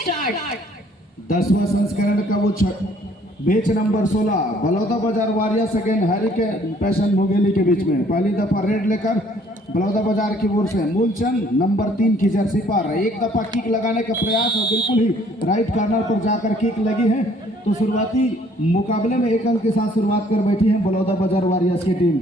10वां संस्करण का वो मैच नंबर 16 बलौदा बाजार warriors again hurricane passion Mungeli के बीच में। पहली दफा रेड लेकर बलौदा बाजार की ओर से मूलचंद नंबर 3 की जर्सी पर एक दफा किक लगाने का प्रयास और बिल्कुल ही राइट कॉर्नर पर जाकर किक लगी है। तो शुरुआती मुकाबले में 1 अंक के साथ शुरुआत कर बैठी है बलौदा बाजार वारियर्स की टीम।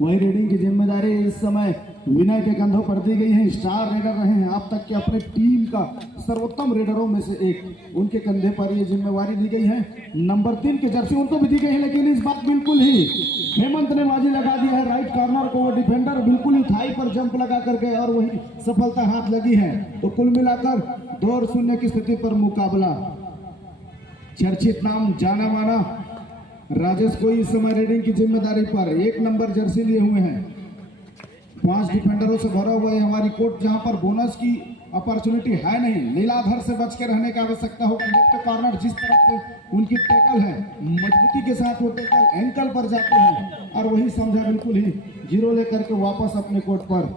वही रेडिंग की जिम्मेदारी इस समय विनय के कंधों पर दी गई है। स्टार रेडर रहे हैं अब तक के अपने टीम का सर्वोत्तम रेडरों में से एक, उनके कंधे पर ये जिम्मेवारी दी गई है। नंबर 3 की जर्सी उनको भी दी गई है, लेकिन इस बात बिल्कुल ही हेमंत ने बाजी लगा दी है राइट कॉर्नर को। वो डिफेंडर बिल्कुल ही थाई पर जंप लगा करके और वही सफलता हाथ लगी है। तो कुल मिलाकर 2-0 की स्थिति पर मुकाबला। चर्चित नाम जाना माना राजेश कोई इस समय रेडिंग की जिम्मेदारी पर 1 नंबर जर्सी लिए हुए हैं। 5 डिफेंडरों से भरा हुआ है हमारी कोर्ट, जहां पर बोनस की अपॉर्चुनिटी है नहीं। लीलाधर से बच के रहने की आवश्यकता होगी। लेफ्ट कॉर्नर जिस तरफ से उनकी टैकल है मजबूती के साथ वो टैकल एंकल पर जाते हैं और वही समझा बिल्कुल ही 0 लेकर के वापस अपने कोर्ट पर।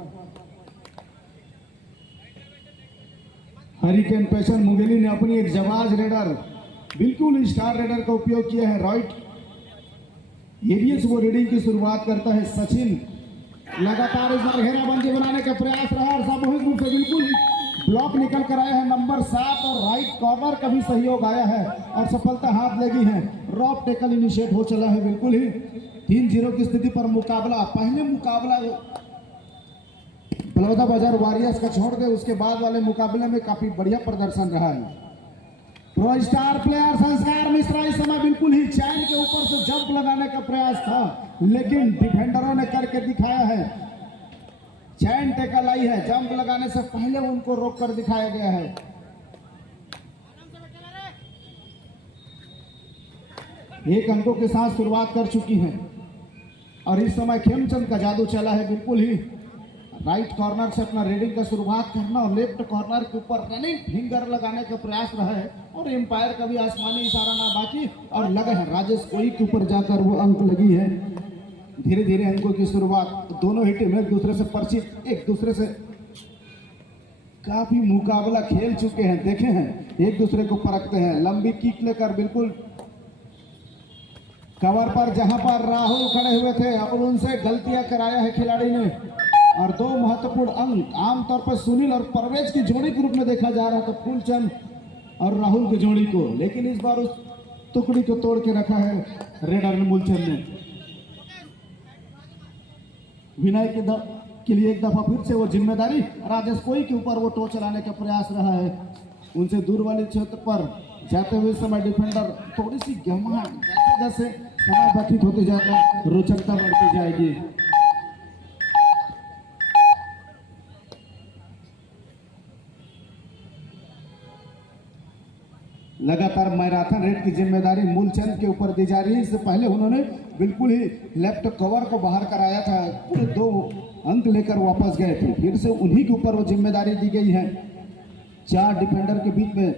हरिकेन पैशन मुंगेली ने अपनी एक जवाज रेडर बिल्कुल स्टार रेडर का उपयोग किया है। राइट एरिया से वो रेडिंग की शुरुआत करता है सचिन। लगातार इस बार घेराबंदी बनाने का प्रयास रहा और सामूहिक रूप से बिल्कुल ब्लॉक निकल कर आया है। नंबर 7 और राइट कॉर्नर का भी सहयोग आया है और सफलता हाथ लगी है। रॉप टेकल इनिशिएट हो चला है बिल्कुल ही 3-0 की स्थिति पर मुकाबला। पहले मुकाबला बलौदा बाजार वारियर्स का छोड़ दे, उसके बाद वाले मुकाबले में काफी बढ़िया प्रदर्शन रहा है। प्रो स्टार प्लेयर संस्कार मिश्रा इस समय बिल्कुल ही चैन के ऊपर से जंप लगाने का प्रयास था, लेकिन डिफेंडरों ने करके दिखाया है। चैन टैकल आई है, जंप लगाने से पहले उनको रोक कर दिखाया गया है। एक अंकों के साथ शुरुआत कर चुकी है और इस समय खेमचंद का जादू चला है। बिल्कुल ही राइट कॉर्नर से अपना रेडिंग का शुरुआत करना और लेफ्ट कॉर्नर के ऊपर रनिंग फिंगर लगाने का प्रयास रहा है और एम्पायर का भी आसमानी इशारा ना बाकी और लगा है राजेश कोई के ऊपर जाकर वो अंक लगी है। धीरे धीरे अंकों की शुरुआत। दोनों ही टीम एक दूसरे से परिचित, एक दूसरे से काफी मुकाबला खेल चुके हैं, देखे हैं, एक दूसरे को परखते हैं। लंबी किक लेकर बिल्कुल कवर पर जहां पर राहुल खड़े हुए थे और उनसे गलतियां कराया है खिलाड़ी ने। और 2 महत्वपूर्ण अंक आमतौर पर सुनील और परवेज की जोड़ी के रूप में देखा जा रहा था, फूलचंद और राहुल की जोड़ी को, लेकिन इस बार उस टुकड़ी को तोड़ के रखा है रेडर ने, मूलचंद ने। विनय के लिए एक दफा फिर से वो जिम्मेदारी राजेश कोई के ऊपर वो टो चलाने का प्रयास रहा है। उनसे दूर वाले क्षेत्र पर जाते हुए समय डिफेंडर थोड़ी सी गहमा, जैसे जैसे समय व्यतीत होते जाएगा रोचकता बढ़ती जाएगी। लगातार मैराथन रेड की जिम्मेदारी मूलचंद के ऊपर दी जा रही है। इससे पहले उन्होंने बिल्कुल ही लेफ्ट कवर को बाहर कराया था, पूरे 2 अंक लेकर वापस गए थे। फिर से उन्हीं के ऊपर वो जिम्मेदारी दी गई है। 4 डिफेंडर के बीच में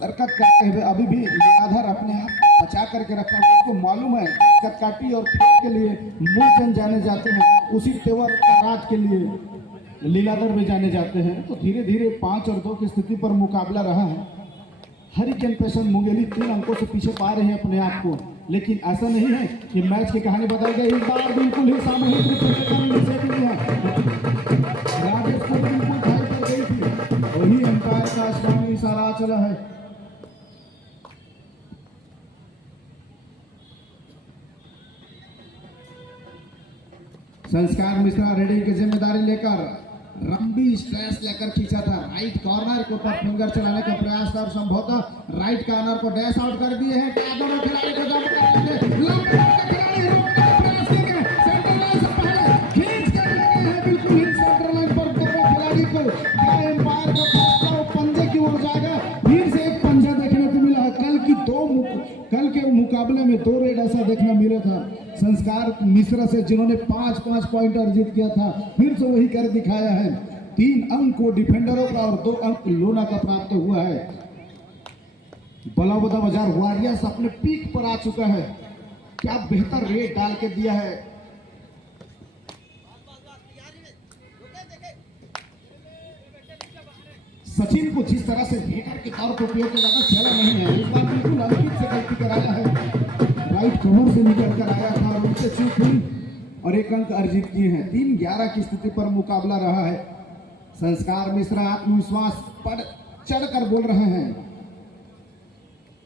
सरकत करते हुए अभी भी लीलाधर अपने हाथ बचा करके रखा है। उसको मालूम है कटकाटी और खेल के लिए मूलचंद जाने जाते हैं, उसी तेवर राज के लिए लीलाधर भी जाने जाते हैं। तो धीरे धीरे 5 और 2 की स्थिति पर मुकाबला रहा है। हरिकेन पैशन मुंगेली 3 अंकों से पीछे पा रहे हैं अपने आप को, लेकिन ऐसा नहीं है कि मैच की कहानी बताई गई। इस बार बिल्कुल ही सामूहिक रूप से राजेश को बिल्कुल खाई कर गई थी, वही अंपायर का आसमानी इशारा चला है। संस्कार मिश्रा रेडिंग की जिम्मेदारी लेकर लंबी स्ट्रेस लेकर खींचा था। राइट कॉर्नर के ऊपर फिंगर चलाने का प्रयास था और संभवतः राइट कॉर्नर को डैश आउट कर दिए हैं। दोनों खिलाड़ी को जंप करते थे, खिलाड़ी रोकने का प्रयास किए, सेंटर लाइन से पहले खींच कर लगे हैं बिल्कुल ही सेंटर लाइन पर। दोनों खिलाड़ी को क्या एम्पायर का फैसला वो पंजे की ओर जाएगा। फिर से एक पंजा देखने को मिला है। कल के मुकाबले में 2 रेड ऐसा देखना मिला था संस्कार मिश्रा से, जिन्होंने 5-5 पॉइंट अर्जित किया था। फिर से वही कर दिखाया है। 3 अंक को डिफेंडरों का और 2 अंक लोना का प्राप्त हुआ है। बलौदा बाजार वारियर्स अपने पीक पर आ चुका है। क्या बेहतर रेड डाल के दिया है। सचिन को जिस तरह से रेडर के तौर पर उपयोग किया जाता चला नहीं है, इस बार बिल्कुल अंकित से गलती कराया है, राइट कवर से निकल कर आया था और उनसे चूक हुई और एक अंक अर्जित किए हैं। 3-11 की स्थिति पर मुकाबला रहा है। संस्कार मिश्रा आत्मविश्वास पर चढ़कर बोल रहे हैं।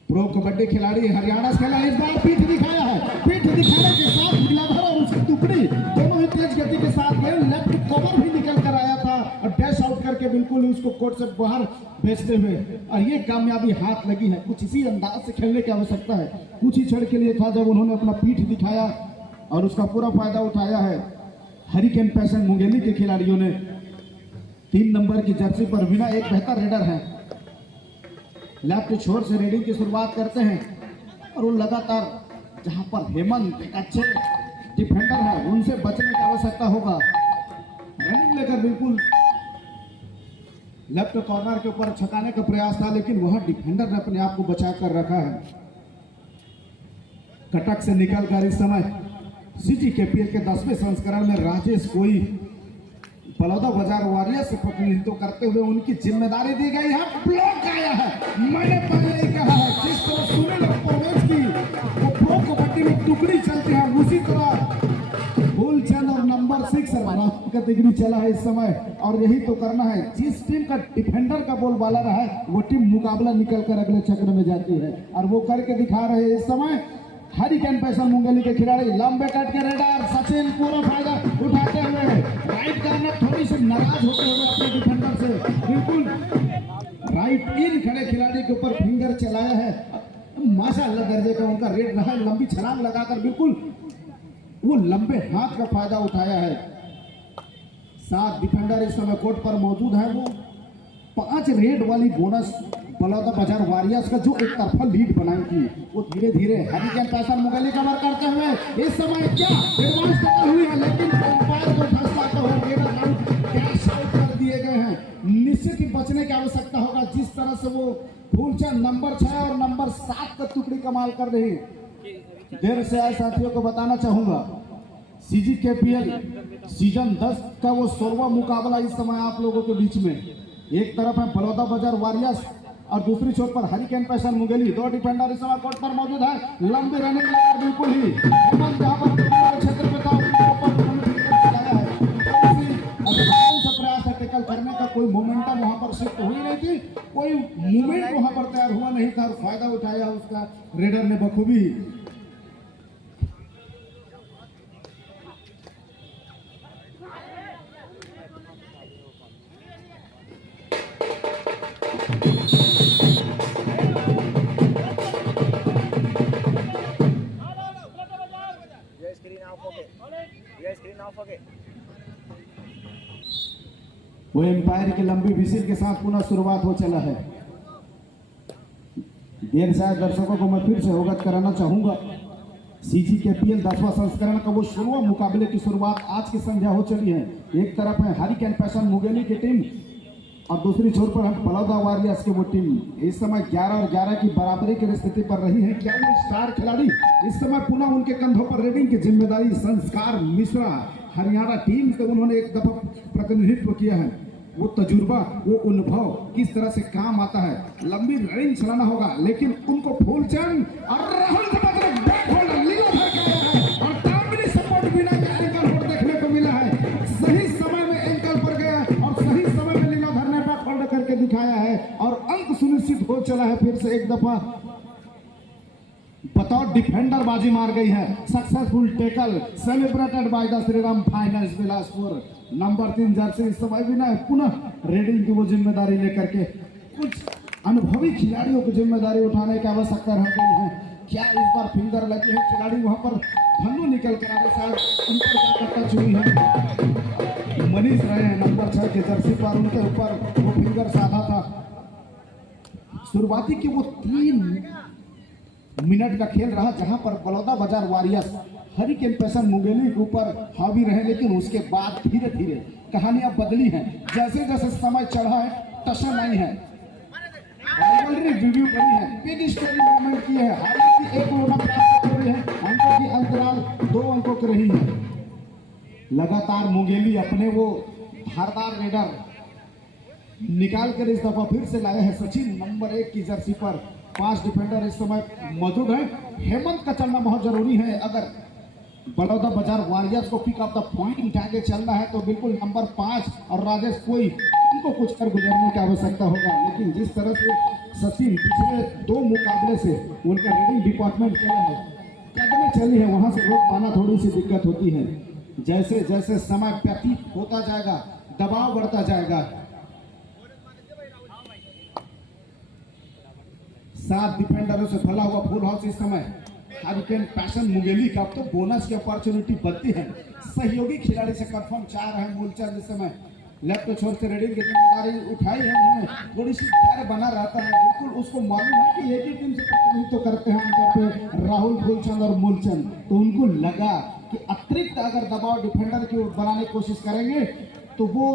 प्रो कबड्डी खिलाड़ी हरियाणा से खेला, इस बार पीठ दिखाया है, पीठ दिखाने के साथ नीलाधर और उसकी टुकड़ी दोनों ही तेज गति के साथ गए। लेफ्ट कवर भी निकल कर आया था और डैश आउट करके बिल्कुल उसको कोर्ट से बाहर भेजते हुए और ये कामयाबी हाथ लगी है। कुछ इसी अंदाज से खेलने की आवश्यकता है। कुछ ही क्षण के लिए था जब उन्होंने अपना पीठ दिखाया और उसका पूरा फायदा उठाया है। हरिकेन पैशन मुंगेली के खिलाड़ियों ने 3 नंबर की जर्सी पर बिना एक बेहतर रेडर है, लेफ्ट छोर से रेडिंग की शुरुआत करते हैं और वो लगातार जहां पर हेमंत एक अच्छे डिफेंडर है उनसे बचने की आवश्यकता होगा। रनिंग लेकर बिल्कुल लेफ्ट कॉर्नर के ऊपर छकाने का प्रयास था, लेकिन वहां डिफेंडर ने अपने आप को बचा कर रखा है। कटक से निकलकर इस समय सीजी केपीएल के 10वें संस्करण में राजेश कोई बलौदा बाजार वॉरियर्स से प्रतिनिधित्व करते हुए उनकी जिम्मेदारी दी गई है। ब्लॉक आया है, मैंने पहले ही कहा है, जिस तरह सुनील और परवेज की वो प्रो कबड्डी में टुकड़ी चलती है, उसी तरह फूलचंद और नंबर 6 कैटेगरी चला है इस समय और यही तो करना है। जिस टीम का डिफेंडर का बोल बाला रहा है वो टीम मुकाबला निकल कर अगले चक्र में जाती है और वो करके दिखा रहे हैं इस समय हरिकेन पैशन मुंगेली के खिलाड़ी। लंबे कट के रेडर सचिन पूरा फायदा उठाते हुए राइट कॉर्नर थोड़ी सी नाराज होते हुए अपने डिफेंडर से बिल्कुल राइट इन खड़े खिलाड़ी के ऊपर फिंगर चलाया है। माशाअल्लाह दर्जे का उनका रेड रहा है, लंबी छलांग लगाकर बिल्कुल वो लंबे हाथ का फायदा उठाया है। 7 डिफेंडर इस समय कोर्ट पर मौजूद है। वो 5 रेड वाली बोनस बलौदा बाजार वॉरियर्स का जो एक तरफा लीड बनाई थी वो धीरे धीरे हरिकेन पैशन मुंगेली कवर करते हुए इस समय क्या एडवांस टक्कर हुई है, लेकिन अंपायर को फैसला तो हो कैश आउट कर दिए गए हैं। निश्चित ही बचने की आवश्यकता होगा। जिस तरह से वो फूलचंद नंबर 6 और नंबर 7 का टुकड़ी कमाल कर रही है। देर से आए साथियों को बताना चाहूंगा सीजी केपीएल सीजन 10 का वो 16वां मुकाबला इस समय आप लोगों के बीच में। एक तरफ है बलौदा बाजार वॉरियर्स और दूसरी छोर पर हरिकेन पैशन मुंगेली। 2 डिफेंडर इस समय कोर्ट पर मौजूद है। लंबी रनिंग लगा बिल्कुल ही जहां पर क्षेत्र पे था प्रयास टैकल करने का कोई मोमेंटम वहां पर शिफ्ट हुई नहीं थी, कोई मूवमेंट वहां पर तैयार हुआ नहीं था। फायदा उठाया उसका रेडर ने बखूबी। वो एम्पायर की लंबी विसिल के साथ पुनः शुरुआत हो चला है। देर शायद दर्शकों को मैं फिर से अवगत कराना चाहूंगा सीजी केपीएल 10वां संस्करण का वो 16वां मुकाबले की शुरुआत आज की संध्या हो चली है। एक तरफ है हरिकेन पैशन मुंगेली की टीम और दूसरी छोर पर हम बलौदा वॉरियर्स की वो टीम। इस समय 11 और 11 की बराबरी की स्थिति पर रही है। क्या वो स्टार खिलाड़ी इस समय पुनः उनके कंधों पर रेडिंग की जिम्मेदारी संस्कार मिश्रा हरियाणा टीम से उन्होंने एक दफा प्रतिनिधित्व किया है। वो तजुर्बा वो अनुभव किस तरह से काम आता है। लंबी रनिंग चलाना होगा, लेकिन उनको फूलचंद और राहुल के मतलब बैक होल्डर लीलो भर के आया है और काबिल सपोर्ट बिना एंकल होल्ड देखने को मिला है। सही समय में एंकल पर गया और सही समय में लीलो भर ने बैक होल्ड करके दिखाया है और अंक सुनिश्चित हो चला है। फिर से एक दफा बतौर डिफेंडर बाजी मार गई है। Successful tackle celebrated by the Shriram finance Bilaspur. Number 3 Jersey इस समय भी ना पुनः रेडिंग की वो जिम्मेदारी लेकर के कुछ अनुभवी खिलाड़ियों को जिम्मेदारी उठाने की आवश्यकता रह गई है। क्या इस बार फिंगर लगी है, खिलाड़ी वहां पर धनु निकल कर आगे शायद उनपर जाकर टच हुई है। मनीष रहे हैं नंबर 6 की जर्सी पर, उनके ऊपर वो फिंगर साधा था। शुरुआती की वो 3 मिनट का खेल रहा जहां पर बलौदा बाजार वॉरियर्स हरिकेन पैशन मुंगेली के ऊपर हावी रहे, लेकिन उसके बाद धीरे धीरे कहानियां बदली हैं। जैसे जैसे समय चढ़ा है टशन नहीं है, राइवलरी रिव्यू करी है, बिग स्टोरी मूवमेंट की है। हालांकि एक ओवर प्राप्त हो रही है, अंकों की अंतराल 2 अंकों की रही है। लगातार मुंगेली अपने वो धारदार रेडर निकाल कर इस दफा फिर से लाया है सचिन नंबर 1 की जर्सी पर। 5 डिफेंडर इस समय मौजूद है। हेमंत का चलना बहुत जरूरी है। अगर बड़ौदा बाजार वॉरियर्स को पिक अप द पॉइंट आगे चलना है तो बिल्कुल नंबर 5 और राजेश कोई उनको कुछ कर गुजरने की आवश्यकता होगा। लेकिन जिस तरह से सचिन पिछले 2 मुकाबले से उनका रीडिंग डिपार्टमेंट चला है, कदमें चली है, वहां से रोक पाना थोड़ी सी दिक्कत होती है। जैसे जैसे समय व्यतीत होता जाएगा, दबाव बढ़ता जाएगा। 7 डिफेंडरों से भला हुआ फुल हाउस इस समय हरिकेन पैशन मुंगेली का। अब तो बोनस की अपॉर्चुनिटी बनती है। सहयोगी खिलाड़ी से कंफर्म 4 है मूलचंद। इस समय लेफ्ट छोर से रेडिंग की जिम्मेदारी उठाई है उन्होंने। थोड़ी सी डर बना रहता है, बिल्कुल उसको मालूम है कि एक ही टीम से प्रतिनिधित्व करते हैं आमतौर पे राहुल फूलचंद और मूलचंद। तो उनको लगा कि अतिरिक्त अगर दबाव डिफेंडर की ओर बनाने की कोशिश करेंगे तो वो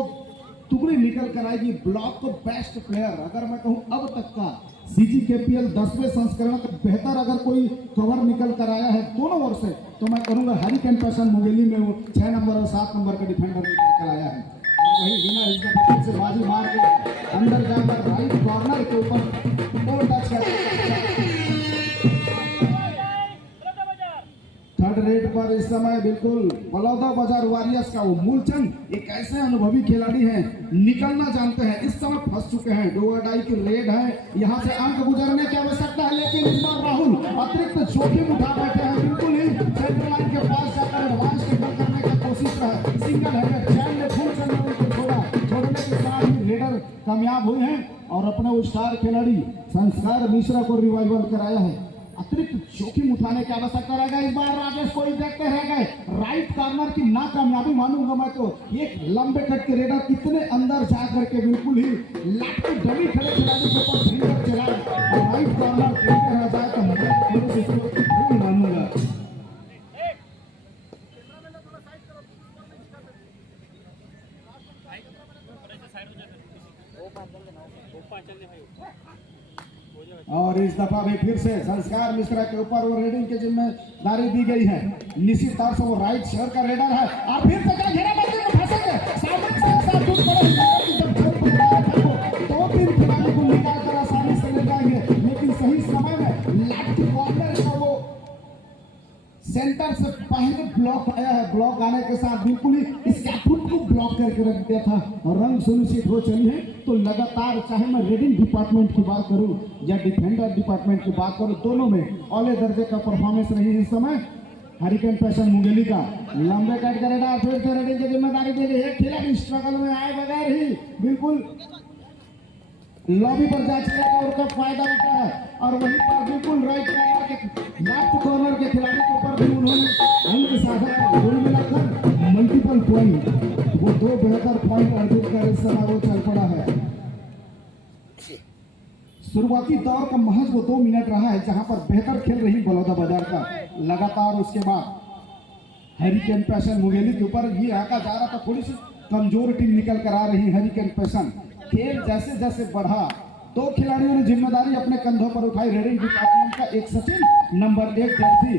टुकड़ी निकल कर आएगी। ब्लॉक को बेस्ट प्लेयर अगर मैं कहूं अब तक का CGKPL 10वें संस्करण का बेहतर अगर कोई कवर निकल कर आया है दोनों ओर से तो मैं कहूंगा हरिकेन पैशन मुंगेली में वो 6 नंबर और 7 नंबर का डिफेंडर निकल कर आया है। और वही विनर इस दफा से बाजी मार के अंदर जाकर राइट कॉर्नर के ऊपर गोल टच कर थर्ड रेड पर इस समय बिल्कुल बलौदा बाजार वॉरियर्स का वो मूलचंद एक ऐसे अनुभवी खिलाड़ी हैं, निकलना जानते हैं। इस समय फंस चुके हैं, डो और डाई की रेड है, यहाँ से अंक गुजरने की आवश्यकता है। लेकिन इस बार राहुल अतिरिक्त जोखिम उठा बैठे हैं। बिल्कुल ही सेंटर लाइन के पास जाकर एडवांस टैकल करने की कोशिश रहा। सिंगल है चैन ने फूलचंद ने उनको छोड़ा, छोड़ने के साथ ही रेडर कामयाब हुए हैं और अपने वो स्टार खिलाड़ी संस्कार मिश्रा को रिवाइवल कराया है। अतिरिक्त जोखिम उठाने की आवश्यकता रहेगा। इस बार राजेश कोई देखते रह गए। राइट कॉर्नर की नाकामयाबी मानूंगा मैं तो। एक लंबे कट के रेडर कितने अंदर जा करके बिल्कुल ही लेफ्ट डमी खड़े खिलाड़ी के ऊपर फिंगर चलाए और राइट कॉर्नर खेलते रह जाए तो मैं थोड़ी सी भूल मानूंगा। और इस दफा भी फिर से संस्कार मिश्रा के ऊपर वो रेडिंग की जिम्मेदारी दी गई है। निश्चित तौर से वो राइट शोर का रेडर है और फिर से क्या घेराबंदी में फंसेंगे। सामने से साथ टूट पड़े दो तीन खिलाड़ी को निकाल कर आसानी से ले जाएंगे। लेकिन सही समय में लेफ्ट कॉर्नर का वो सेंटर से पहले ब्लॉक आया है। ब्लॉक आने के साथ बिल्कुल ही इस कैपुट को ब्लॉक करके रख दिया था और रंग सुनिश्चित हो चली है। तो लगातार चाहे मैं रेडिंग डिपार्टमेंट की बात करूं या डिफेंडर डिपार्टमेंट की बात करूं, दोनों में औले दर्जे का परफॉर्मेंस रही इस समय हरिकेन पैशन मुंगेली का। लंबे कट करेगा फिर से रेडिंग की जिम्मेदारी दी गई। एक खिलाड़ी स्ट्रगल में आए बगैर ही बिल्कुल लॉबी पर जा चलेगा और उसका फायदा होता है। और वहीं पर बिल्कुल राइट कॉर्नर के लेफ्ट कॉर्नर के खिलाड़ी के ऊपर भी उन्होंने अंक साधा। कुल मिलाकर मल्टीपल पॉइंट, वो 2 बेहतर पॉइंट अर्जित कर इस समय वो चल पड़ा है। शुरुआती दौर का महज वो 2 मिनट रहा है जहां पर बेहतर खेल रही बलौदा बाजार का। लगातार उसके बाद हरिकेन पैशन मुंगेली के ऊपर ये आका जा रहा था। थोड़ी सी कमजोर टीम निकल कर आ रही हरिकेन पैशन। खेल जैसे जैसे बढ़ा 2 खिलाड़ियों ने जिम्मेदारी अपने कंधों पर उठाई। रेडिंग डिपार्टमेंट का एक सचिन नंबर 1 जर्सी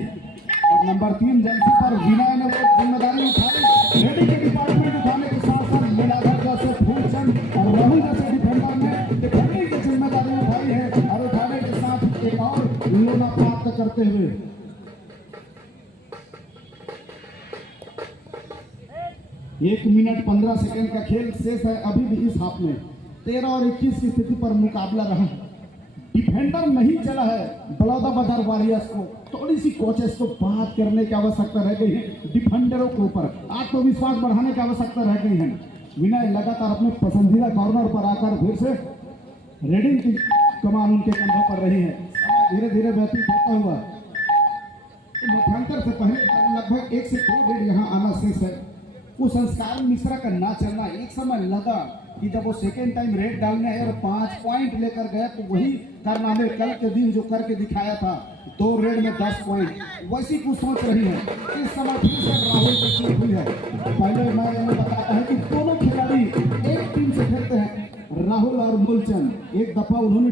और नंबर 3 जर्सी पर विनय ने वो जिम्मेदारी उठाई। रेडिंग के डिपार्टमेंट उठाने के साथ साथ लीलाधर जैसे फूलचंद और राहुल जैसे डिफेंडर ने डिफेंडिंग की जिम्मेदारी उठाई है और उठाने के साथ एक और लोना प्राप्त करते हुए 1 मिनट 15 सेकंड का खेल शेष है अभी भी इस हाफ में। 13 और 21 की स्थिति पर मुकाबला रहा। डिफेंडर नहीं चला है बलौदा बाजार वॉरियर्स को। थोड़ी सी कोचेस को बात करने की आवश्यकता रह गई है। डिफेंडरों के ऊपर आत्मविश्वास बढ़ाने की आवश्यकता रह गई है। विनय लगातार अपने पसंदीदा कॉर्नर पर आकर फिर से रेडिंग की कमान उनके कंधों पर रही है। धीरे धीरे व्यतीत होता हुआ मध्यांतर से पहले लगभग 1 से 2 रेड यहाँ आना शेष है। वो संस्कार मिश्रा का ना चलना एक समय लगा कि जब वो सेकेंड टाइम रेड डालने आए और 5 पॉइंट लेकर गए तो वही कारनामे कल के दिन जो करके दिखाया था 2 रेड में 10 पॉइंट, वैसी कुछ सोच रही है। इस समय फिर से राहुल की चूक हुई है। पहले मैं बताया है कि दोनों खिलाड़ी एक टीम से खेलते हैं। राहुल और मूलचंद एक दफा उन्होंने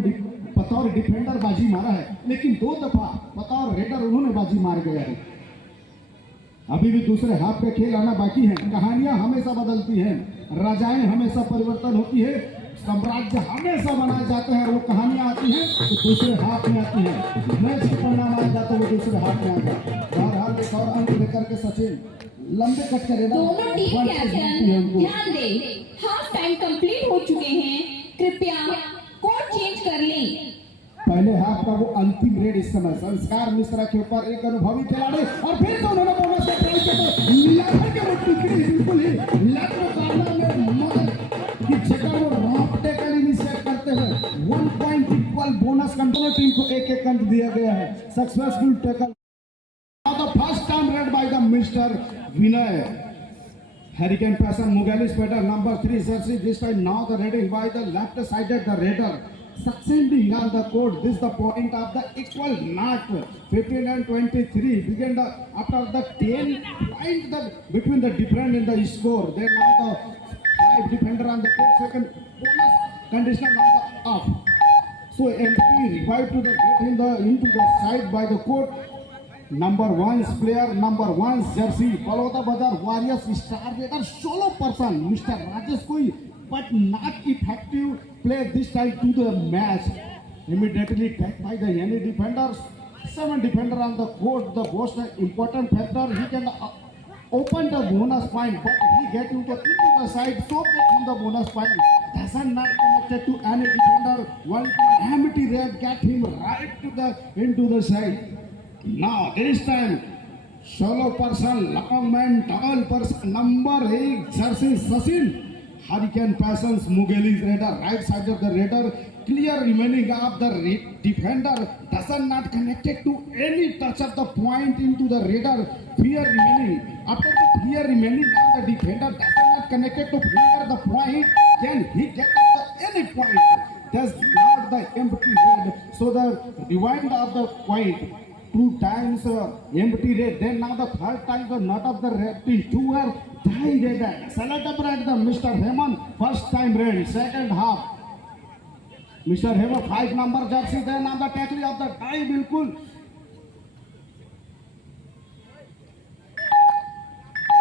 बतौर डिफेंडर बाजी मारा है, लेकिन 2 दफा बतौर रेडर उन्होंने बाजी मार गया है। अभी भी दूसरे हाफ पे खेल आना बाकी है। कहानियां हमेशा बदलती हैं, राजाएं हमेशा परिवर्तन होती है। साम्राज्य हमेशा बनाए जाते हैं, वो कहानियां आती हैं तो दूसरे हाथ में आती हैं, मैच के परिणाम आ जाते हैं वो दूसरे हाथ में आता है। बहरहाल एक और अंक लेकर के सचिन लंबे कट करेगा। दोनों टीम कैप्टन ध्यान दें, हाफ टाइम कंप्लीट हो चुके हैं, कृपया कोड चेंज कर लें। पहले हाफ का वो अंतिम रेड इस समय संस्कार मिश्रा के ऊपर एक अनुभवी खिलाड़ी और फिर तो उन्होंने बोनस का ट्राई किया तो के वो टिकरी बिल्कुल ही लेफ्ट कॉर्नर में मदद की जगह वो रॉक टैकल इनिशिएट करते हैं। 1 point equal bonus control team को एक अंक दिया गया है। Successful tackle now the first time read by the Mr. Vinay. Hurricane Passion Mughal Sweater number 3 jersey. This time now the reading by the left sided the raider. Succeeding on the court. This is the point of the equal mark. 15 and 23. Begin the after the 10 point the between the different in the score. Then now the 5 defender on the court. Second bonus conditional on the off. So empty revived to the get in the into the side by the court. Number 1 player, number 1 jersey, Balota Bazar Warriors star raider solo person, Mr. Rajesh Koi, but not effective play this time to the match. Immediately tagged by the any defenders, 7 defender on the court, the most important factor, he can open the bonus point, but he get into the side, so get him the bonus point. Doesn't not connected to any defender, one empty red get him right to the into the side. Now this time solo person, long man, tall person, number 8 jersey Sachin. Hurricane Passions Mughali's raider, right side of the raider, clear remaining of the defender, doesn't not connected to any touch of the point into the raider. Fear remaining after the fear remaining of the defender doesn't not connected to finger the point. Can he get up the any point? That's not the empty red. So the rewind of the point. 2 times empty red, then now the third time the nut of the red is 2 are tie red. Celebrate the Mr. Hemant first time red, second half. Mr. Hemant 5 number jersey, then now the tackle of the tie bilkul.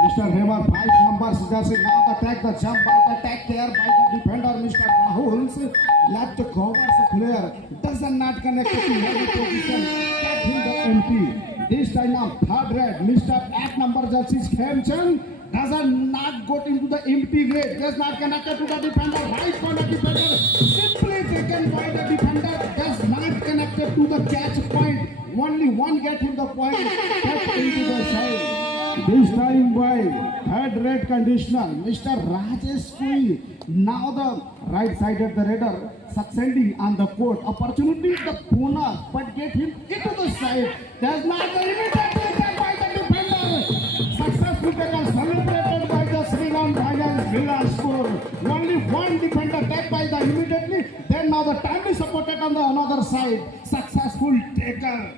Mr. Hemant 5 numbers jersey, now the tag the jump by the tag care by the defender Mr. Rahul's left covers player doesn't not connect to any position. MP. This time now third red, Mr. 8 number jersey Khemchand does not go into the empty red, does not connected to the defender, right corner defender, simply taken by the defender, does not connected to the catch point, only one get him the point, kept into the side. This time by third red conditional, Mr. Rajesh Koi, now the right side of the raider, succeeding on the court, opportunity the bonus, but get him into the side, does not the immediate taken by the defender, successful tackle celebrated by the Sriram Bhajan Villa score, only one defender taken by the immediately, then now the timely supported on the another side, successful tackle.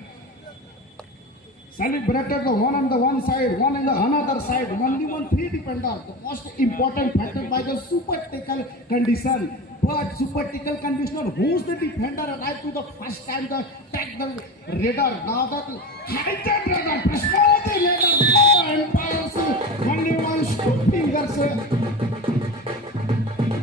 Celebrated the one on the one side, one on the another side, only 3 defender, the most important factor by the super tackle condition. But super tackle condition, who's the defender arrived to the first time the tag the raider, now the heightened raider, personality raider, empires, only one fingers.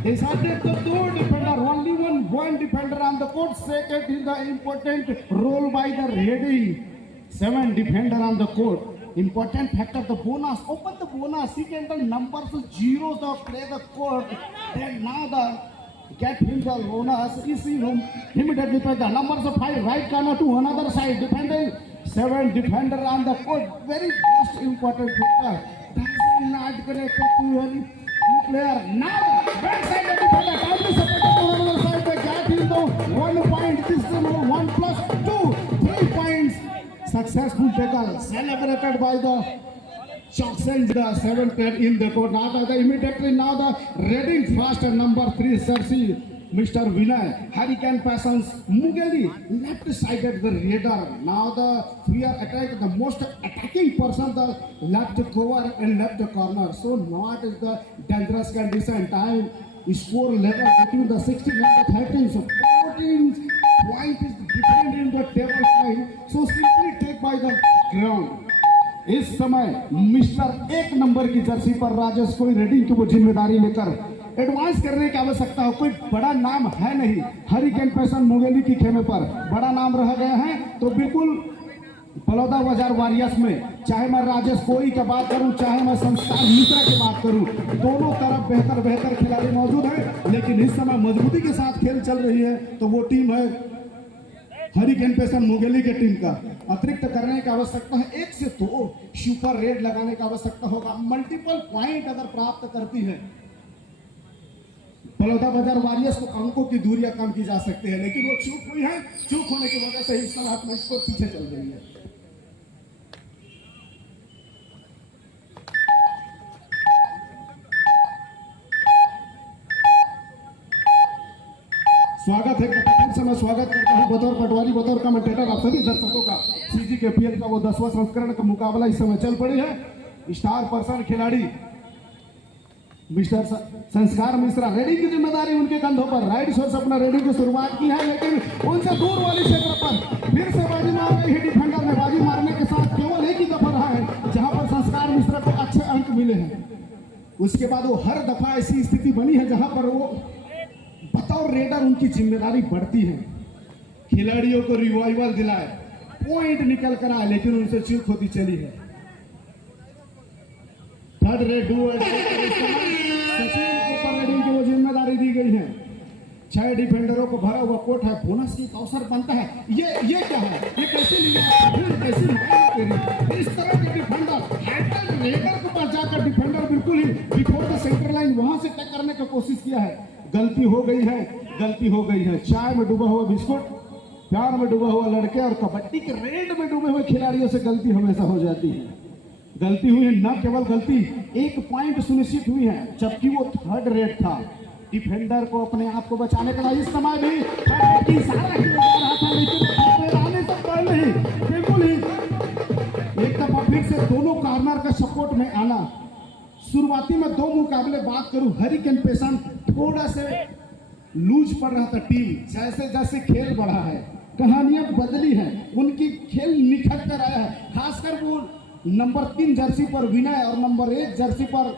Decided the 2 defender, only one defender on the court, second is the important role by the reading. 7 defender on the court. Important factor the bonus. Open the bonus. He can the numbers zeros the play the court. Then now the get him the bonus. Easy room. Immediately play the numbers of 5 right corner to another side. Defending 7 defender on the court. Very most important factor. Does not connected to any player. Now back side the defender. Timely supported to another side. They get him the 1 point. This is 1 plus 2. 3 points. Successful tackle celebrated by the Choksen, the 7th player in the court. Now the immediately now the Reading fast number 3 jersey Mr. Vinay. Hurricane Passions Mughali left sided the raider. Now the fear attack the most attacking person the left cover and left corner. So not is the dangerous condition. Time score level between the 16 and the 13. So 14 point is different in the table time. So simply take by the ground. इस समय mister 1 number की Jersey पर राजेश कोई raiding की वो जिम्मेदारी लेकर advance करने की आवश्यकता हो। कोई बड़ा नाम है नहीं, हरिकेन पैशन मुंगेली की खेमे पर बड़ा नाम रह गया है। तो बिल्कुल बलौदा बाजार वॉरियर्स में चाहे मैं राजेश कोई की बात करूं, चाहे मैं संस्कार मिश्रा की बात करूं, दोनों तरफ बेहतर बेहतर खिलाड़ी मौजूद हैं। लेकिन इस समय मजबूती के साथ खेल चल रही है तो वो टीम है हरिकेन पैशन मुंगेली के टीम का। अतिरिक्त करने की आवश्यकता है, 1 से 2 सुपर रेड लगाने की आवश्यकता होगा। मल्टीपल पॉइंट अगर प्राप्त करती है बलौदा बाजार वॉरियर्स को अंकों की दूरियां कम की जा सकती है, लेकिन वो चूक हुई है। चूक होने की वजह से इस समय मैच को पीछे चल रही है। स्वागत है, फिर से मैं स्वागत करता हूं बतौर पटवारी, बतौर कमेंटेटर आप सभी दर्शकों का। सीजी के पीएल का वो 10वां संस्करण का मुकाबला इस समय चल पड़ी है। स्टार पर्सन खिलाड़ी मिस्टर संस्कार मिश्रा, रेडिंग की जिम्मेदारी उनके कंधों पर। राइट शॉट से अपना रेडिंग की शुरुआत की है, लेकिन उनसे दूर वाली क्षेत्र पर फिर से बाजी मार रही है डिफेंडर ने। बाजी मारने के साथ केवल एक ही दफा रहा है जहां पर संस्कार मिश्रा को अच्छे अंक मिले हैं। उसके बाद वो हर दफा ऐसी स्थिति बनी है जहां पर वो बतौर रेडर उनकी जिम्मेदारी बढ़ती है, खिलाड़ियों को रिवाइवल दिलाए, पॉइंट निकल कर आए, लेकिन उनसे चूक होती चली है। थर्ड रेड सचिन ऊपर रेडिंग की वो जिम्मेदारी दी गई है। 6 डिफेंडरों को भरा हुआ कोर्ट है, बोनस की अवसर बनता है। ये क्या है, ये कैसी कैसी इस तरह के डिफेंडर रेडर के पास जाकर डिफेंडर बिल्कुल ही बिफोर द सेंटर लाइन वहां से टैक करने की कोशिश किया है। गलती हो गई है, गलती हो गई है। चाय में डूबा हुआ बिस्कुट, प्यार में डूबा हुआ लड़के और कबड्डी के रेड में डूबे हुए खिलाड़ियों से गलती हमेशा हो जाती है। गलती हुई है, न केवल गलती, 1 पॉइंट सुनिश्चित हुई है, जबकि वो थर्ड रेड था। डिफेंडर को अपने आप को बचाने के लिए इस समय भी इशारा किया जा रहा था, लेकिन आने से पहले ही बिल्कुल ही एक दफा फिर से दोनों कॉर्नर का सपोर्ट में आना। शुरुआती में 2 मुकाबले बात करूं, हरिकेन पैशन थोड़ा से लूज पड़ रहा था टीम। जैसे जैसे खेल बढ़ा है, कहानियां बदली हैं, उनकी खेल निखर कर आया है। खासकर वो नंबर 3 जर्सी पर विनय और नंबर 1 जर्सी पर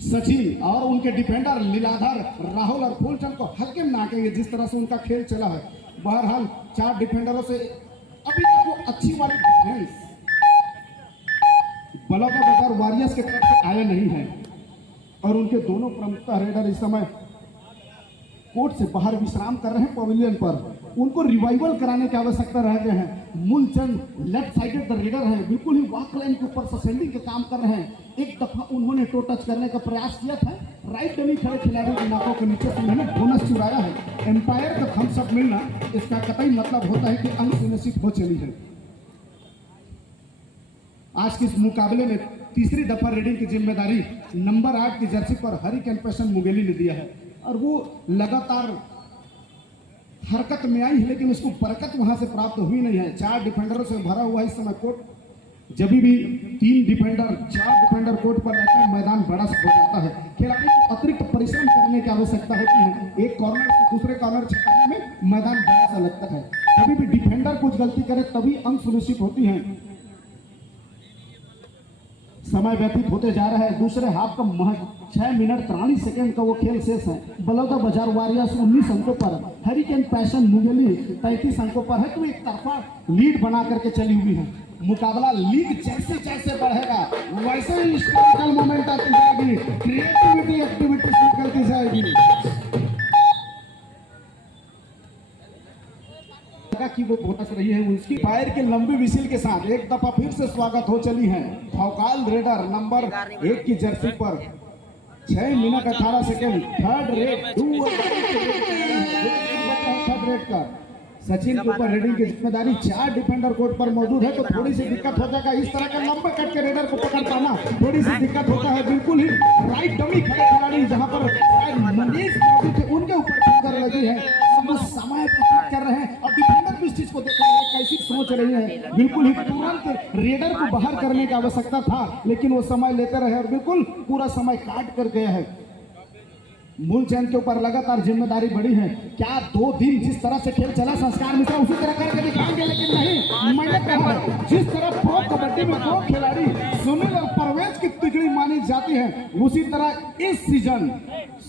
सचिन और उनके डिफेंडर लीलाधर, राहुल और फूलचंद को हल्के में नाकेंगे जिस तरह से उनका खेल चला है। बहरहाल 4 डिफेंडरों से अभी तक वो अच्छी वाली डिफेंस बलौदा बाजार वॉरियर्स के तरफ से आया नहीं है और उनके दोनों प्रमुख रेडर इस समय कोर्ट से बाहर विश्राम कर रहे हैं पवेलियन पर। उनको रिवाइवल कराने की आवश्यकता रह गए हैं। Moolchand left sided the raider हैं, बिल्कुल ही वॉक लाइन के ऊपर ससेंडिंग का काम कर रहे हैं। एक दफा उन्होंने टो टच करने का प्रयास किया था, राइट डमी खड़े खिलाड़ी की नाकों के नीचे से उन्होंने बोनस चुराया है। एम्पायर का थम्स अप मिलना इसका कतई मतलब होता है कि अंक सुनिश्चित हो चली है। आज के इस मुकाबले में तीसरी दफा रेडिंग की जिम्मेदारी नंबर 8 की जर्सी पर हरिकेन पैशन मुंगेली ने दिया है और वो लगातार हरकत में आई है, लेकिन उसको बरकत वहां से प्राप्त हुई नहीं है। 4 डिफेंडरों से भरा हुआ इस समय कोर्ट। जब भी 3 डिफेंडर 4 डिफेंडर कोर्ट पर रहते हैं, मैदान बड़ा हो जाता है। खिलाड़ी को अतिरिक्त परिश्रम करने की आवश्यकता होती है। एक कॉर्नर से दूसरे कॉर्नर छकाने में मैदान बड़ा सा लगता है। कभी भी डिफेंडर कुछ गलती करे तभी अंक सुनिश्चित होती है। समय व्यतीत होते जा रहा है। दूसरे हाफ का 6 मिनट 43 सेकंड का वो खेल शेष है। बलौदा बाजार वॉरियर्स 19 अंकों पर, हरिकेन पैशन मुंगेली 33 अंकों पर है। तो एक तरफा लीड बना करके चली हुई है। मुकाबला लीग जैसे जैसे बढ़ेगा वैसे ही हिस्टोरिकल मोमेंट आती जाएगी, क्रिएटिविटी एक्टिविटीज निकलती जाएगी। की वो बोनस रही है उसकी फायर के लंबी विसिल के साथ एक दफा फिर से स्वागत हो चली है। भौकाल रेडर नंबर 1 की जर्सी पर 6 मिनट 18 सेकंड थर्ड रेड का सचिन के ऊपर रेडिंग की जिम्मेदारी। 4 डिफेंडर कोर्ट पर मौजूद है तो थोड़ी सी दिक्कत हो जाएगा। इस तरह का लंबा कट के रेडर को पकड़ पाना थोड़ी सी दिक्कत होता है। बिल्कुल ही राइट डमी खड़े खिलाड़ी जहां पर मनीष थे उनके ऊपर फिंगर लगी है, वो समय कर रहे हैं और डिफेंडर भी इस चीज को देख रहे हैं कैसी सोच रही है। बिल्कुल ही तुरंत रेडर को बाहर करने की आवश्यकता था, लेकिन वो समय लेते रहे और बिल्कुल पूरा समय काट कर गया है। मूलचंद के ऊपर लगातार जिम्मेदारी बढ़ी है। क्या 2 दिन जिस तरह से खेल चला संस्कार मिश्रा उसी तरह करके दिखाएंगे, लेकिन नहीं। मैंने कहा जिस तरह प्रो कबड्डी में 2 खिलाड़ी सुनील और परवेज की तिकड़ी मानी जाती है। उसी तरह इस सीजन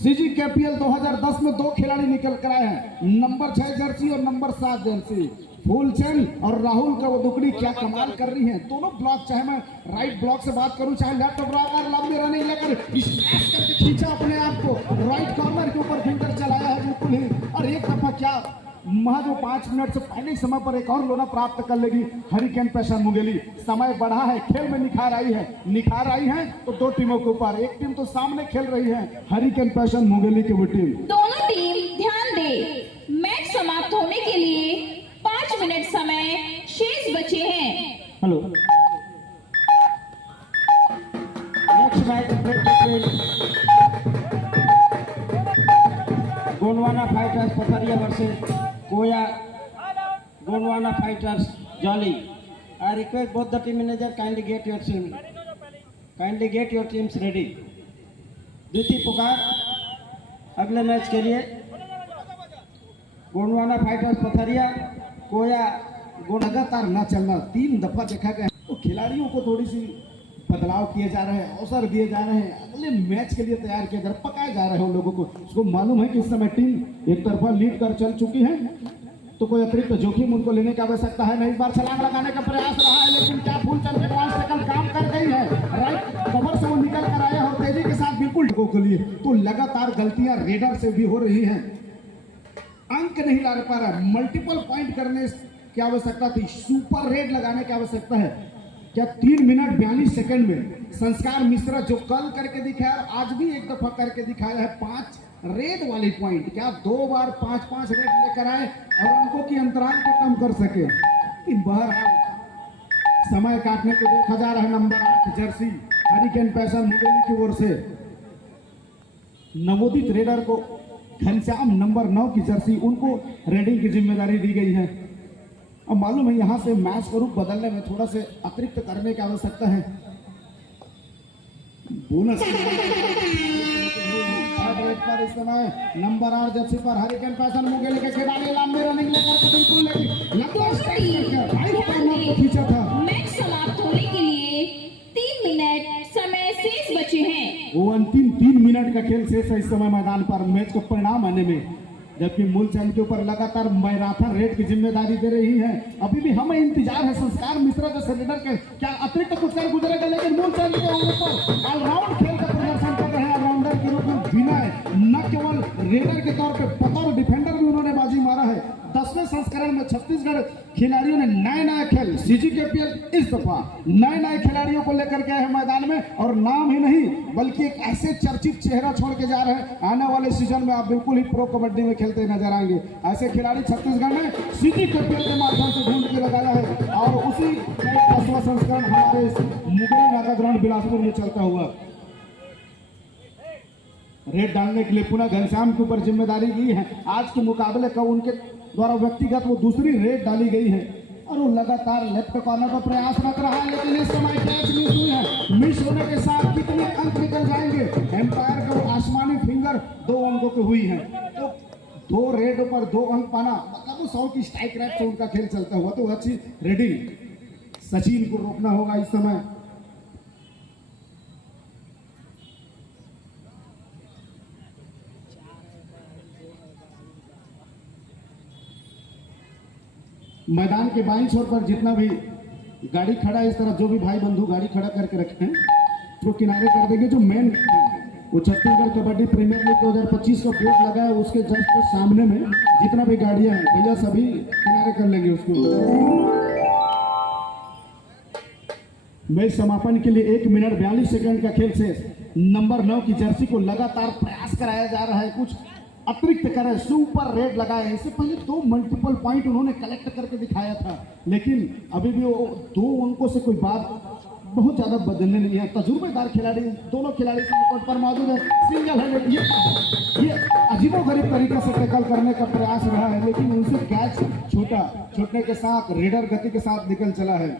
CGKPL 2010 में 2 खिलाड़ी निकल कर आए हैं, नंबर 6 जर्सी और नंबर 7 जर्सी। फूलचंद और राहुल का वो दुकड़ी क्या कमाल कर रही है। दोनों ब्लॉक, चाहे मैं राइट ब्लॉक से बात करूं चाहे लेफ्ट ब्लॉक, और लंबी रनिंग लेकर स्मैश करके खींचा अपने आप को, राइट कॉर्नर के ऊपर फिंगर चलाया है बिल्कुल ही। और एक दफा क्या महज वो 5 मिनट से पहले समय पर एक और लोना प्राप्त कर लेगी हरिकेन पैशन मुंगेली। समय बढ़ा है, खेल में निखार आई है तो 2 टीमों के ऊपर। एक टीम तो सामने खेल रही है हरिकेन पैशन मुंगेली की वो टीम। दोनों टीम ध्यान दे, मैच समाप्त होने के लिए 5 मिनट समय शेष बचे हैं। Hello, next match Gondwana Fighters Patharia versus Koya Gondwana Fighters Jolly. I request both the team manager kindly get your teams ready. द्वितीय पुकार अगले मैच के लिए गोंडवाना फाइटर्स पथरिया कोया लगातार न चलना 3 दफा देखा गया। तो खिलाड़ियों को थोड़ी सी बदलाव किए जा रहे हैं, अवसर दिए जा रहे हैं, अगले मैच के लिए तैयार किया जा रहा है, पकाए जा रहे हैं उन लोगों को। उसको मालूम है कि इस समय टीम एक तरफा लीड कर चल चुकी है, तो कोई अतिरिक्त जोखिम उनको लेने की आवश्यकता है नहीं। इस बार छलांग लगाने का प्रयास रहा है, लेकिन क्या फूलचंद एडवांस टैकल काम कर गई है। राइट कवर से वो निकल कर आया और तेजी के साथ बिल्कुल के लिए। तो लगातार गलतियां रेडर से भी हो रही हैं, अंक नहीं ला पा रहा है। मल्टीपल पॉइंट करने की आवश्यकता थी, सुपर रेड लगाने की आवश्यकता है। क्या 3 मिनट 42 सेकंड में संस्कार मिश्रा जो कल करके दिखाया, आज भी एक दफा करके दिखाया है 5 रेड वाली पॉइंट, क्या 2 बार 5-5 रेड लेकर आए और अंकों की अंतराल को कम कर सके। बहरहाल समय काटने को देखा जा रहा है। Number 8 Jersey hurricane passion Mungeli की ओर से नवोदित रेडर को घनश्याम नंबर 9 की जर्सी, उनको रेडिंग की जिम्मेदारी दी गई है। अब मालूम है यहां से मैच का रूप बदलने में थोड़ा से अतिरिक्त करने की आवश्यकता है। बोनस पर इस समय नंबर 8 जर्सी पर हरिकेन पैशन मुंगेली के खिलाड़ी लंबी रनिंग लेकर बिल्कुल खींचा था। मैच समाप्त होने के लिए 3 मिनट समय शेष बचे हैं। वो अंतिम 3 मिनट का खेल शेष है इस समय मैदान पर मैच का परिणाम आने में, जबकि मूलचंद के ऊपर लगातार मैराथन रेड की जिम्मेदारी दे रही है। अभी भी हमें इंतजार है संस्कार मिश्रा जैसे रेडर के क्या अतिरिक्त कुछ कर गुजरेगा, लेकिन मूलचंद के ऊपर ऑलराउंड खेल का प्रदर्शन कर रहे हैं। ऑलराउंडर के रूप में विनय न केवल रेडर के तौर पर बतौर डिफेंडर भी उन्होंने बाजी मारा है। 10वें संस्करण में छत्तीसगढ़ खिलाड़ियों ने नए खेल CGKPL इस दफा नए खिलाड़ियों को लेकर के आए हैं मैदान में, और नाम ही नहीं बल्कि एक ऐसे चर्चित चेहरा छोड़ के जा रहे हैं, आने वाले सीजन में आप बिल्कुल ही प्रो कबड्डी में खेलते नजर आएंगे। ऐसे खिलाड़ी छत्तीसगढ़ में CGKPL के माध्यम से ढूंढ के लगाया है, और उसी 10वां संस्करण हमारे मुंगेली नाका ग्राउंड बिलासपुर में चलता हुआ रेड डालने के लिए पुनः घनश्याम के ऊपर जिम्मेदारी दी है। आज के मुकाबले का उनके द्वारा व्यक्तिगत वो दूसरी रेड डाली गई है, और वो लगातार लेफ्ट कॉर्नर का प्रयास रख रहा है, लेकिन इस समय कैच मिस हुई है। मिस होने के साथ कितने अंक निकल जाएंगे। एम्पायर का वो आसमानी फिंगर 2 अंकों की हुई है, तो 2 रेड पर 2 अंक पाना मतलब 100 की स्ट्राइक रेट से उनका खेल चलता हुआ, तो अच्छी रेडिंग सचिन को रोकना होगा इस समय। मैदान के बाईं छोर पर जितना भी गाड़ी खड़ा है, इस तरफ जो भी भाई बंधु गाड़ी खड़ा करके रखे हैं तो किनारे कर देंगे। जो मेन वो छत्तीसगढ़ कबड्डी प्रीमियर लीग 2025 का बोर्ड लगा है, उसके जस्ट सामने में जितना भी गाड़ियां हैं भैया सभी किनारे कर लेंगे उसको। मैच समापन के लिए 1 मिनट 42 सेकंड का खेल शेष। नंबर 9 की जर्सी को लगातार प्रयास कराया जा रहा है, कुछ अतिरिक्त करे, सुपर रेड लगाए। इससे पहले 2 मल्टीपल पॉइंट उन्होंने कलेक्ट करके दिखाया था, लेकिन अभी भी वो 2 अंकों से कोई बात बहुत ज्यादा बदलने नहीं है। तजुर्बेदार खिलाड़ी दोनों खिलाड़ी कोर्ट पर मौजूद है, सिंगल है। ये अजीबोगरीब तरीके से टैकल करने का प्रयास रहा है, लेकिन उनसे कैच छूटने के साथ रेडर गति के साथ निकल चला है।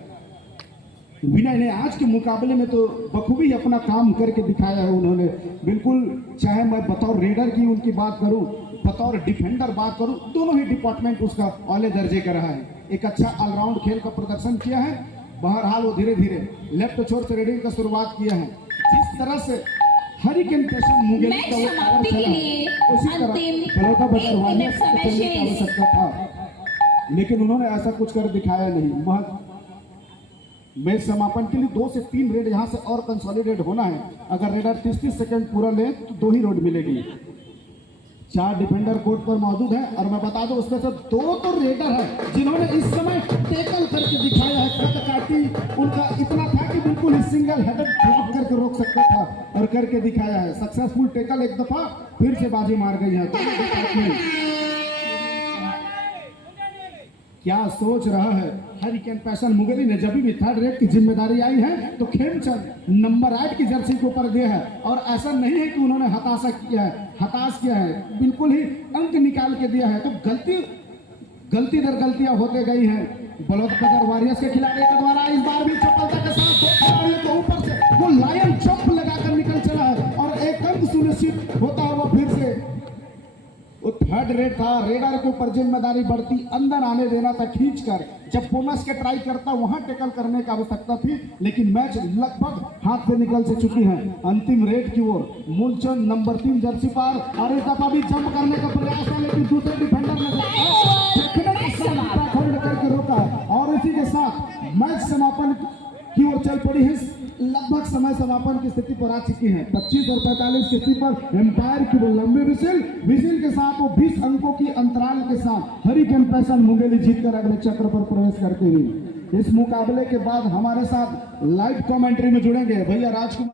विनय ने आज के मुकाबले में तो बखूबी अपना काम करके दिखाया है उन्होंने, बिल्कुल। चाहे मैं बतौर रेडर की उनकी बात करूं, बतौर डिफेंडर बात करूं, दोनों ही डिपार्टमेंट उसका औले दर्जे का रहा है। एक अच्छा ऑलराउंड खेल का प्रदर्शन किया है, बहरहाल वो धीरे धीरे लेफ्ट छोर से रेडिंग का शुरुआत किया है। जिस तरह से हरिकेन पैशन मुंगेली मैच का वो समाप्ति के लिए उसी तरह अंतिम बलौदा बाजार 1 मिनट वारियर्स को समय खेलने की शेष। आवश्यकता था, लेकिन उन्होंने ऐसा कुछ कर दिखाया नहीं। मैच समापन के लिए 2 से 3 रेड यहाँ से और कंसोलिडेट होना है। अगर रेडर 30-30 सेकंड पूरा ले तो 2 ही रेड मिलेगी। 4 डिफेंडर कोर्ट पर मौजूद है और मैं बता दूं उसमें से 2 तो रेडर है जिन्होंने इस समय टैकल करके दिखाया है। कद काटी उनका इतना था कि बिल्कुल ही सिंगल हेडेड ड्रॉप करके रोक सकता था और करके दिखाया है। सक्सेसफुल टैकल एक दफा फिर से बाजी मार गई है। क्या सोच रहा है हरिकेन पैशन मुंगेली ने? जब भी थर्ड रेड की जिम्मेदारी आई है तो खेमचंद नंबर 8 की जर्सी के ऊपर दिया है और ऐसा नहीं है कि उन्होंने हताश किया है, बिल्कुल ही अंक निकाल के दिया है। तो गलती दर गलतियां होते गई हैं बलौदा बाजार वारियर्स के खिलाड़ी के द्वारा। इस बार भी सफलता के साथ 2 खिलाड़ियों के ऊपर से वो लायन जंप लगाकर निकल चला है और एक अंक सुनिश्चित होता हुआ फिर से वो थर्ड रेड था। रेडर के ऊपर जिम्मेदारी बढ़ती, अंदर आने देना था खींचकर। जब बोनस के ट्राई करता वहां टैकल करने की आवश्यकता थी, लेकिन मैच लगभग हाथ से निकल से चुकी है। अंतिम रेड की ओर मूलचंद नंबर 3 जर्सी पर और इस दफा भी जंप करने का प्रयास है, लेकिन दूसरे डिफेंडर ने करके रोका और इसी के साथ मैच समापन की ओर चल पड़ी है। लगभग समय समापन की स्थिति पर आ चुकी है। 25 और 45 की स्थिति पर एम्पायर की वो लंबी विजिल के साथ वो 20 अंकों की अंतराल के साथ हरिकेन पैशन मुंगेली जीतकर अगले चक्र पर प्रवेश करते हुए। इस मुकाबले के बाद हमारे साथ लाइव कमेंट्री में जुड़ेंगे भैया राजकुमार।